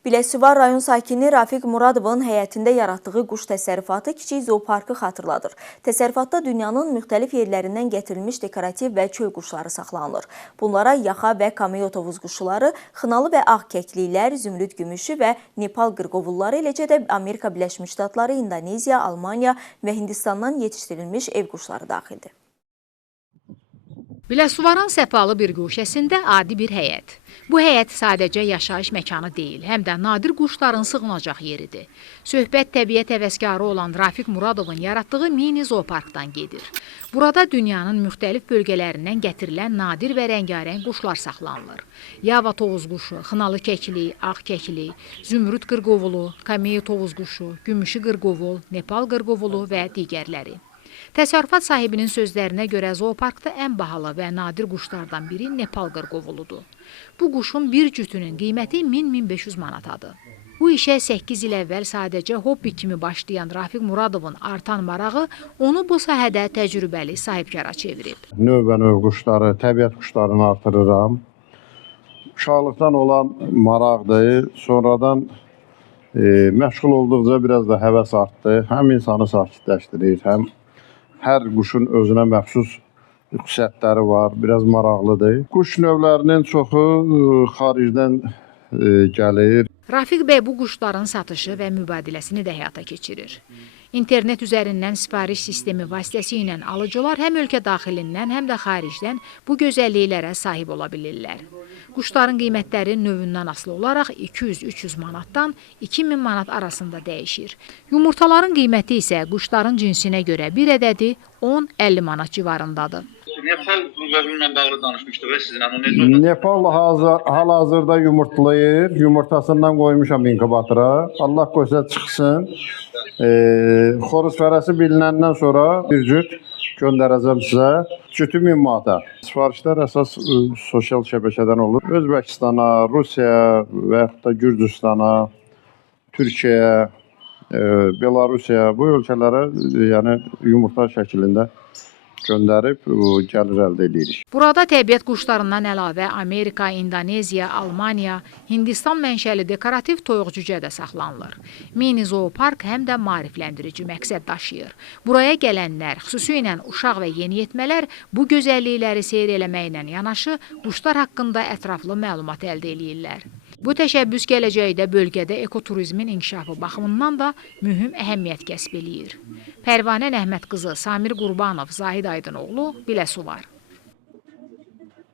Biləsuvar rayon sakini Rafiq Muradovun həyətində yaratdığı quş təsərrüfatı kiçik zooparkı xatırladır. Təsərrüfatda dünyanın müxtəlif yerlərindən gətirilmiş dekorativ və çöl quşları saxlanılır. Bunlara yaxa və kameo tovuz quşları, xınalı və ağ kəkliklər, zümrüd gümüşü və Nepal qırqovulları, eləcə də Amerika Birləşmiş Ştatları, İndoneziya, Almaniya və Hindistandan yetişdirilmiş ev quşları daxildir. Biləsuvarın səfalı bir guşəsində adi bir həyət. Bu həyət sadəcə yaşayış məkanı deyil, həm də nadir quşların sığınacaq yeridir. Söhbət təbiət həvəskarı olan Rafiq Muradovun yaratdığı mini zooparkdan gedir. Burada dünyanın müxtəlif bölgələrindən gətirilən nadir və rəngarəng quşlar saxlanılır. Yava tovuz quşu, xınalı kəklik, ağ kəklik, zümrüd qırqovulu, kameo tovuz quşu, gümüşü qırqovul, Nepal qırqovulu və digərləri. Təsərrüfat sahibinin sözlərinə görə zooparkda ən bahalı və nadir quşlardan biri Nepal qırqovuludur. Bu quşun bir cütünün qiyməti 1000-1500 manatadır. Bu işə 8 il əvvəl sadəcə hobbi kimi başlayan Rafiq Muradovun artan marağı onu bu sahədə təcrübəli sahibkara çevirib. Növbə-növ quşları, təbiət quşlarını artırıram. Uşaqlıqdan olan maraqdır. Sonradan məşğul olduqca biraz da həvəs artdı. Həm insanı sakitləşdirir, həm hər quşun özünə məxsus xüsusiyyətləri var, biraz maraqlıdır. Quş növlərinin çoxu xaricdən gəlir. Rafiq bəy bu quşların satışı və mübadiləsini də həyata keçirir. İnternet üzərindən sifariş sistemi vasitəsilə alıcılar həm ölkə daxilindən, həm də xaricdən bu gözəlliklərə sahib ola bilirlər. Quşların qiymətləri növündən asılı olaraq 200-300 manatdan 2000 manat arasında dəyişir. Yumurtaların qiyməti isə quşların cinsinə görə bir ədədi 10-50 manat civarındadır. Nepal qırqovuluyla bağlı danışmışdıq sizinlə, o necə oldu? Nepal hal-hazırda yumurtlayır. Yumurtasından qoymuşam inkubatora. Allah qoysa çıxsın. Xoruz fərəsi bilinəndən sonra bir cüt göndərəcəm sizə. Cütü 1000 manata. Sifarişlər əsas sosial şəbəkədən olur. Özbəkistana, Rusiya və yaxud da Gürcüstana, Türkiyə, Belarusiya bu ölkələrə yəni yumurta şəklində göndərib gəlir əldə edirik. Burada təbiət quşlarından əlavə Amerika, İndoneziya, Almaniya, Hindistan mənşəli dekorativ toyuq-cücə də saxlanılır. Mini zoopark həm də maarifləndirici məqsəd daşıyır. Buraya gələnlər, xüsusilə uşaq və yeniyetmələr bu gözəllikləri seyr eləməklə yanaşı quşlar haqqında ətraflı məlumat əldə edirlər. Bu təşəbbüs gələcəkdə bölgədə ekoturizmin inkişafı baxımından da mühüm əhəmiyyət kəsb eləyir. Pərvanə Əhməd qızı, Samir Qurbanov, Zahid Aydınoğlu, Biləsuvar.